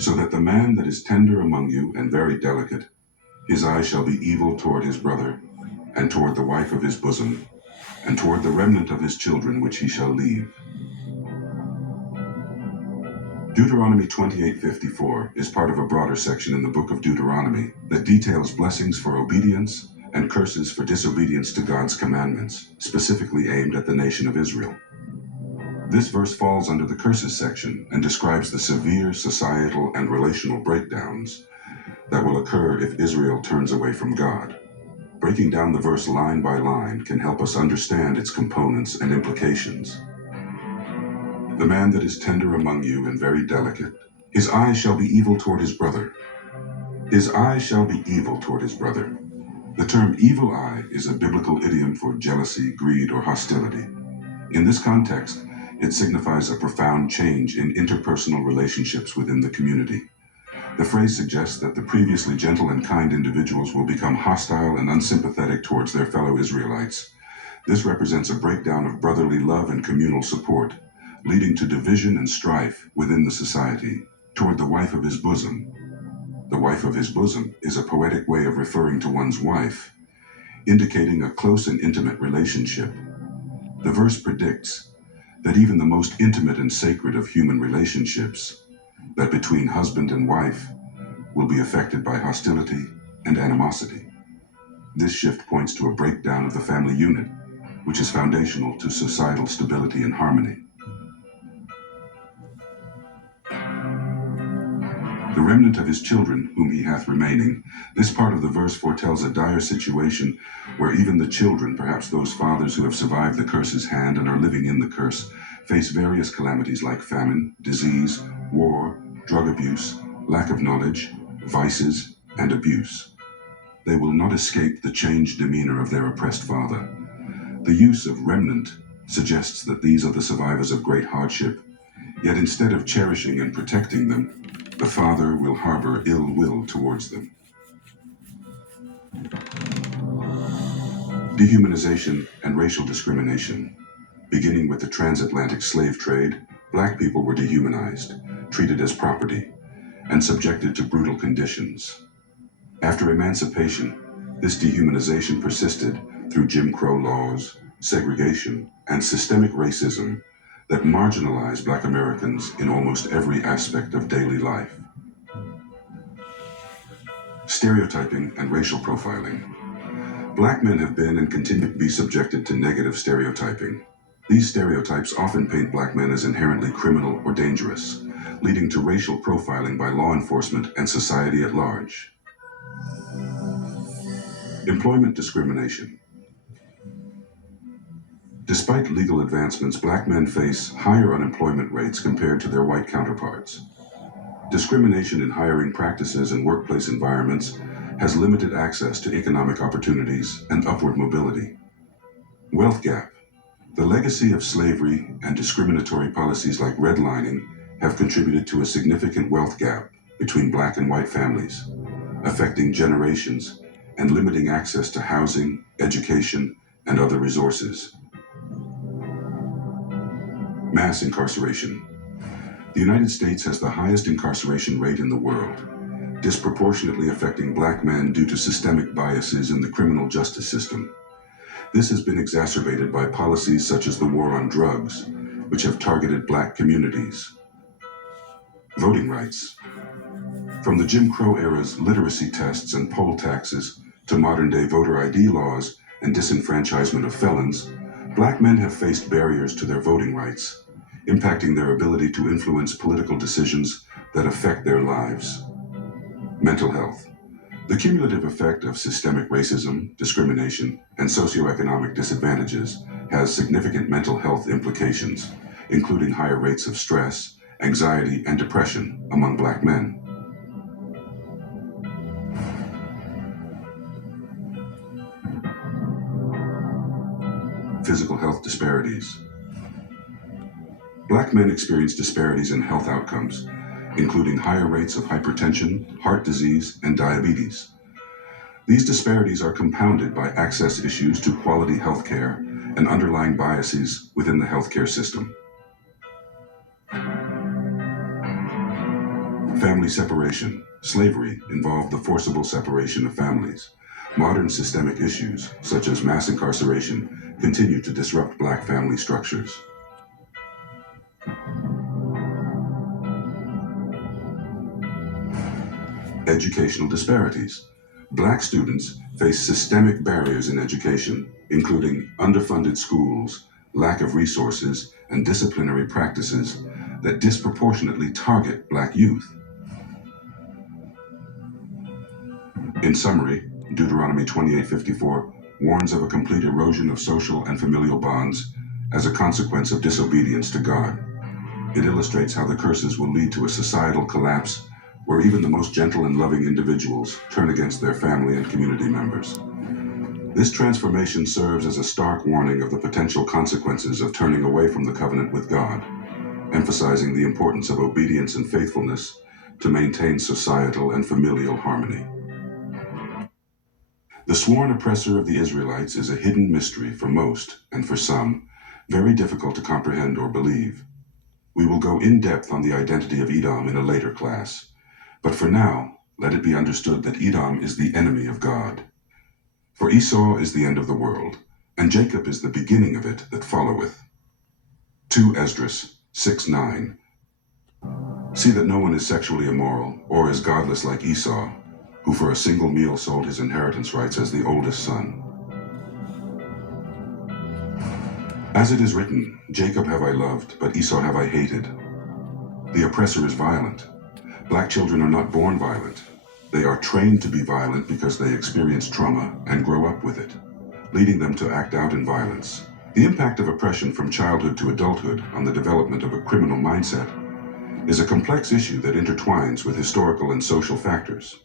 So that the man that is tender among you and very delicate, his eye shall be evil toward his brother, and toward the wife of his bosom, and toward the remnant of his children which he shall leave. Deuteronomy 28:54 is part of a broader section in the book of Deuteronomy that details blessings for obedience and curses for disobedience to God's commandments, specifically aimed at the nation of Israel. This verse falls under the curses section and describes the severe societal and relational breakdowns that will occur if Israel turns away from God. Breaking down the verse line by line can help us understand its components and implications. The man that is tender among you and very delicate, his eye shall be evil toward his brother. His eye shall be evil toward his brother. The term evil eye is a biblical idiom for jealousy, greed, or hostility. In this context, it signifies a profound change in interpersonal relationships within the community. The phrase suggests that the previously gentle and kind individuals will become hostile and unsympathetic towards their fellow Israelites. This represents a breakdown of brotherly love and communal support, leading to division and strife within the society. Toward the wife of his bosom. The wife of his bosom is a poetic way of referring to one's wife, indicating a close and intimate relationship. The verse predicts that even the most intimate and sacred of human relationships, that between husband and wife, will be affected by hostility and animosity. This shift points to a breakdown of the family unit, which is foundational to societal stability and harmony. The remnant of his children, whom he hath remaining. This part of the verse foretells a dire situation where even the children, perhaps those fathers who have survived the curse's hand and are living in the curse, face various calamities like famine, disease, war, drug abuse, lack of knowledge, vices, and abuse. They will not escape the changed demeanor of their oppressed father. The use of remnant suggests that these are the survivors of great hardship, yet instead of cherishing and protecting them, the father will harbor ill will towards them. Dehumanization and racial discrimination. Beginning with the transatlantic slave trade, black people were dehumanized, treated as property, and subjected to brutal conditions. After emancipation, this dehumanization persisted through Jim Crow laws, segregation, and systemic racism that marginalize Black Americans in almost every aspect of daily life. Stereotyping and racial profiling. Black men have been and continue to be subjected to negative stereotyping. These stereotypes often paint black men as inherently criminal or dangerous, leading to racial profiling by law enforcement and society at large. Employment discrimination. Despite legal advancements, black men face higher unemployment rates compared to their white counterparts. Discrimination in hiring practices and workplace environments has limited access to economic opportunities and upward mobility. Wealth gap. The legacy of slavery and discriminatory policies like redlining have contributed to a significant wealth gap between black and white families, affecting generations and limiting access to housing, education, and other resources. Mass incarceration. The United States has the highest incarceration rate in the world, disproportionately affecting black men due to systemic biases in the criminal justice system. This has been exacerbated by policies such as the war on drugs, which have targeted black communities. Voting rights. From the Jim Crow era's literacy tests and poll taxes to modern-day voter ID laws and disenfranchisement of felons, black men have faced barriers to their voting rights, impacting their ability to influence political decisions that affect their lives. Mental health. The cumulative effect of systemic racism, discrimination, and socioeconomic disadvantages has significant mental health implications, including higher rates of stress, anxiety, and depression among black men. Physical health disparities. Black men experience disparities in health outcomes, including higher rates of hypertension, heart disease, and diabetes. These disparities are compounded by access issues to quality health care and underlying biases within the healthcare system. Family separation. Slavery involved the forcible separation of families. Modern systemic issues, such as mass incarceration, continue to disrupt Black family structures. Educational disparities. Black students face systemic barriers in education, including underfunded schools, lack of resources, and disciplinary practices that disproportionately target Black youth. In summary, Deuteronomy 28:54 warns of a complete erosion of social and familial bonds as a consequence of disobedience to God. It illustrates how the curses will lead to a societal collapse where even the most gentle and loving individuals turn against their family and community members. This transformation serves as a stark warning of the potential consequences of turning away from the covenant with God, emphasizing the importance of obedience and faithfulness to maintain societal and familial harmony. The sworn oppressor of the Israelites is a hidden mystery for most, and for some, very difficult to comprehend or believe. We will go in depth on the identity of Edom in a later class, but for now, let it be understood that Edom is the enemy of God. For Esau is the end of the world, and Jacob is the beginning of it that followeth. 2 Esdras 6:9. See that no one is sexually immoral, or is godless like Esau, who for a single meal sold his inheritance rights as the oldest son. As it is written, Jacob have I loved, but Esau have I hated. The oppressor is violent. Black children are not born violent. They are trained to be violent because they experience trauma and grow up with it, leading them to act out in violence. The impact of oppression from childhood to adulthood on the development of a criminal mindset is a complex issue that intertwines with historical and social factors.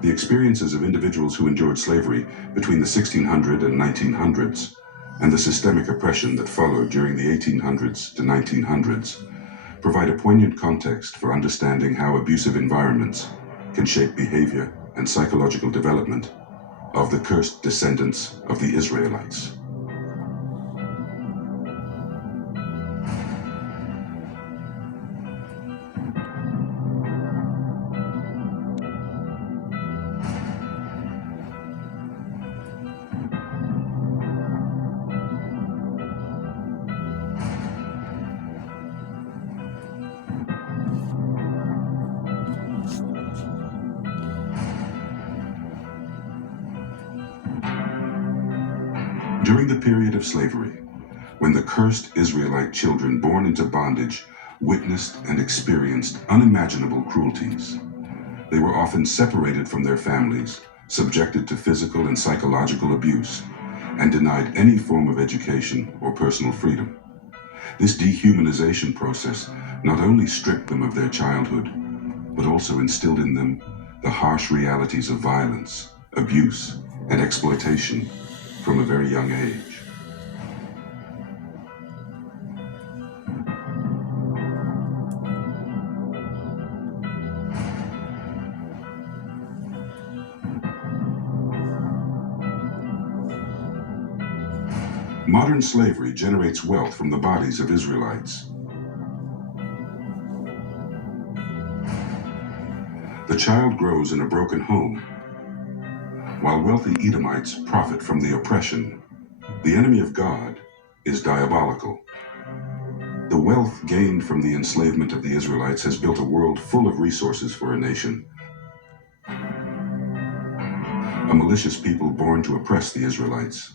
The experiences of individuals who endured slavery between the 1600s and 1900s and the systemic oppression that followed during the 1800s to 1900s provide a poignant context for understanding how abusive environments can shape behavior and psychological development of the cursed descendants of the Israelites. During the period of slavery, when the cursed Israelite children born into bondage witnessed and experienced unimaginable cruelties, they were often separated from their families, subjected to physical and psychological abuse, and denied any form of education or personal freedom. This dehumanization process not only stripped them of their childhood, but also instilled in them the harsh realities of violence, abuse, and exploitation from a very young age. Modern slavery generates wealth from the bodies of Israelites. The child grows in a broken home, while wealthy Edomites profit from the oppression. The enemy of God is diabolical. The wealth gained from the enslavement of the Israelites has built a world full of resources for a nation. A malicious people born to oppress the Israelites.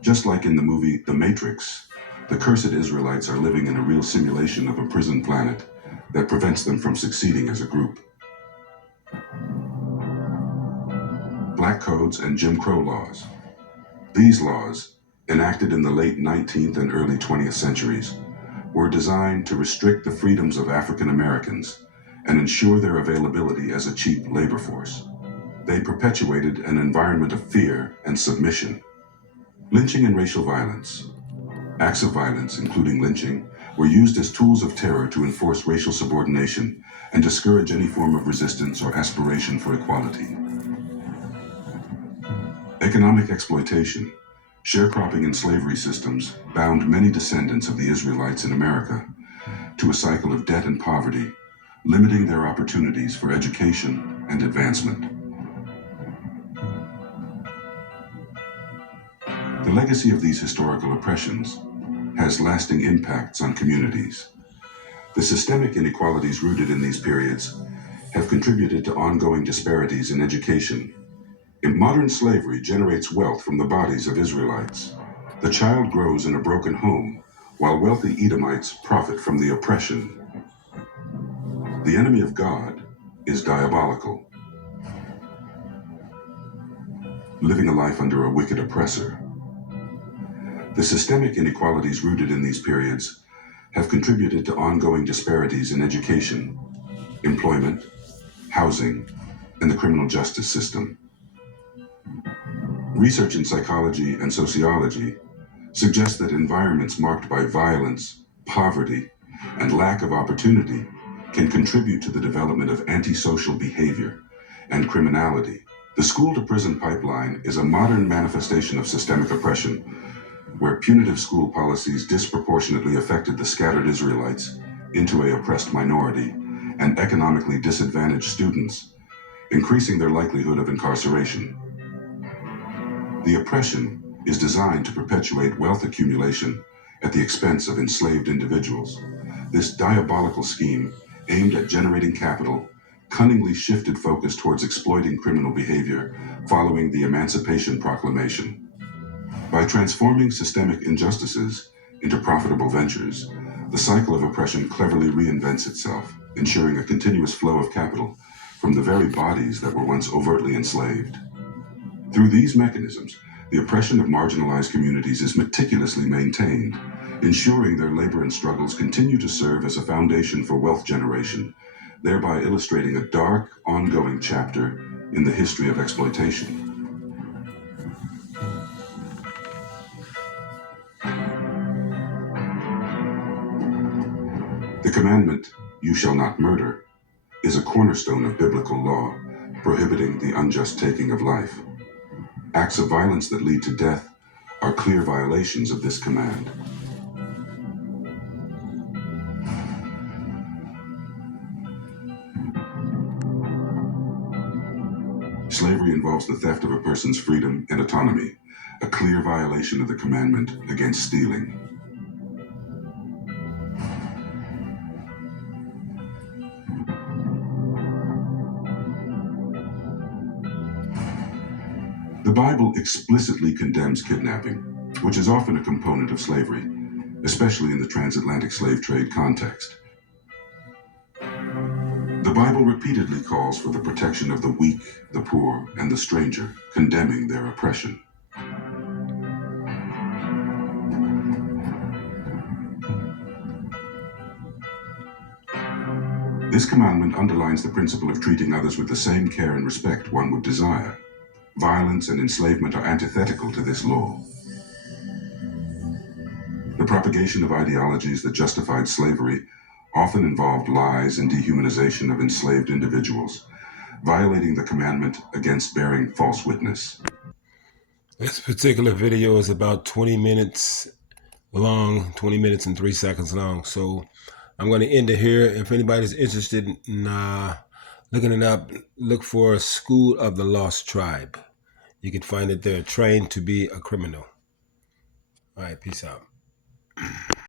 Just like in the movie The Matrix, the cursed Israelites are living in a real simulation of a prison planet that prevents them from succeeding as a group. Black codes and Jim Crow laws. These laws, enacted in the late 19th and early 20th centuries, were designed to restrict the freedoms of African Americans and ensure their availability as a cheap labor force. They perpetuated an environment of fear and submission. Lynching and racial violence. Acts of violence, including lynching, were used as tools of terror to enforce racial subordination and discourage any form of resistance or aspiration for equality. Economic exploitation. Sharecropping and slavery systems bound many descendants of the Israelites in America to a cycle of debt and poverty, limiting their opportunities for education and advancement. The legacy of these historical oppressions has lasting impacts on communities. The systemic inequalities rooted in these periods have contributed to ongoing disparities in education. Modern slavery generates wealth from the bodies of Israelites. The child grows in a broken home, while wealthy Edomites profit from the oppression. The enemy of God is diabolical, living a life under a wicked oppressor. The systemic inequalities rooted in these periods have contributed to ongoing disparities in education, employment, housing, and the criminal justice system. Research in psychology and sociology suggests that environments marked by violence, poverty, and lack of opportunity can contribute to the development of antisocial behavior and criminality. The school-to-prison pipeline is a modern manifestation of systemic oppression, where punitive school policies disproportionately affected the scattered Israelites into an oppressed minority and economically disadvantaged students, increasing their likelihood of incarceration. The oppression is designed to perpetuate wealth accumulation at the expense of enslaved individuals. This diabolical scheme, aimed at generating capital, cunningly shifted focus towards exploiting criminal behavior following the Emancipation Proclamation. By transforming systemic injustices into profitable ventures, the cycle of oppression cleverly reinvents itself, ensuring a continuous flow of capital from the very bodies that were once overtly enslaved. Through these mechanisms, the oppression of marginalized communities is meticulously maintained, ensuring their labor and struggles continue to serve as a foundation for wealth generation, thereby illustrating a dark, ongoing chapter in the history of exploitation. The commandment, "You shall not murder," is a cornerstone of biblical law, prohibiting the unjust taking of life. Acts of violence that lead to death are clear violations of this command. Slavery involves the theft of a person's freedom and autonomy, a clear violation of the commandment against stealing. The Bible explicitly condemns kidnapping, which is often a component of slavery, especially in the transatlantic slave trade context. The Bible repeatedly calls for the protection of the weak, the poor, and the stranger, condemning their oppression. This commandment underlines the principle of treating others with the same care and respect one would desire. Violence and enslavement are antithetical to this law. The propagation of ideologies that justified slavery often involved lies and dehumanization of enslaved individuals, violating the commandment against bearing false witness. This particular video is about 20 minutes long, 20 minutes and 3 seconds long. So I'm going to end it here. If anybody's interested in looking it up, look for School of the Lost Tribe. You can find it there, Trained to be a Criminal. All right, peace out.